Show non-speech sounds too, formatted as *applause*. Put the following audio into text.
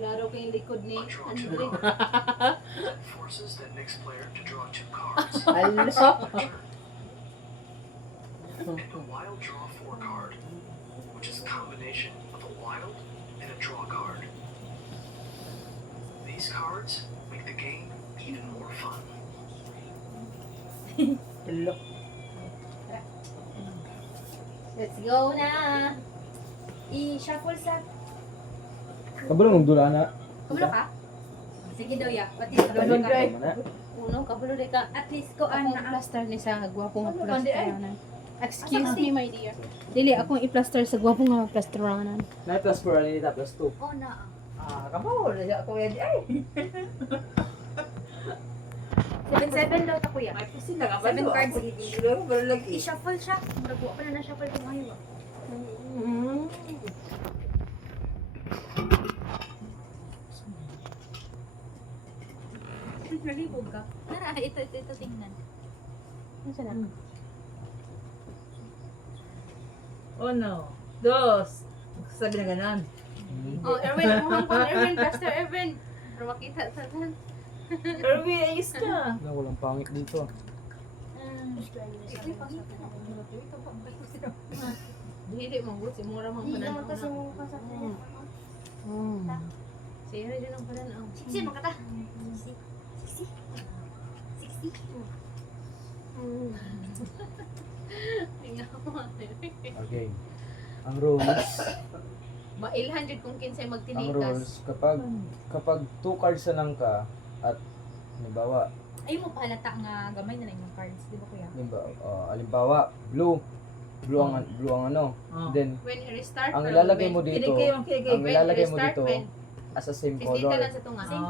Claro que hindi Forces the next player to draw two cards. Hello. Pick a wild draw four card, which is a combination of a wild and a draw card. These cards make the game even more fun. *laughs* Let's go now. I shuffle Kabulo nung dula na. Kabulo ka? Sige daw ya. Pati sa okay, kabulo ka. Uno, kabulo ka. At least ko ang plaster ni sa gwapo nga plaster na. Excuse me, si? my dear. Dili, mm -hmm. akong i-plaster sa gwapo nga plaster 4, oh, nah. ah, *laughs* 7 -7, lota, Ay, na. Na-plaster na nila, plus two. Oh, na. Ah, kabulo. Dili, ako yan. Ay! 7-7 daw ta kuya. 7 cards. I-shuffle siya. Mura buwa pa na na-shuffle ko ngayon. Nalibog ka? Tara, ito, ito, ito, tingnan. Ano sa lang? Uno, dos. Sabi na Oh, Erwin, *laughs* mukhang pang Erwin, Pastor Erwin. Pero makita sa lang. Erwin, ayos pangit dito. Ito yung pangit. Hindi, mong gusto. Mura mong panan. Hindi naman kasi mong pasapin. Mm. Sige, dyan ang panan. Sige, makata. Sige. Okay. Ang rules. Ma *laughs* 800 kung kinsay magtinikas. Ang rules kapag kapag two cards na lang ka at nabawa. Ay mo palata nga gamay na lang yung cards, di ba kuya? Nimbawa, uh, alimbawa, blue. Blue um, ang, hmm. blue ang ano. Oh. Uh, Then, when you restart, ang ilalagay mo dito, when, okay, okay. ang ilalagay mo dito, as a same color. Kasi lang sa ito nga. Uh,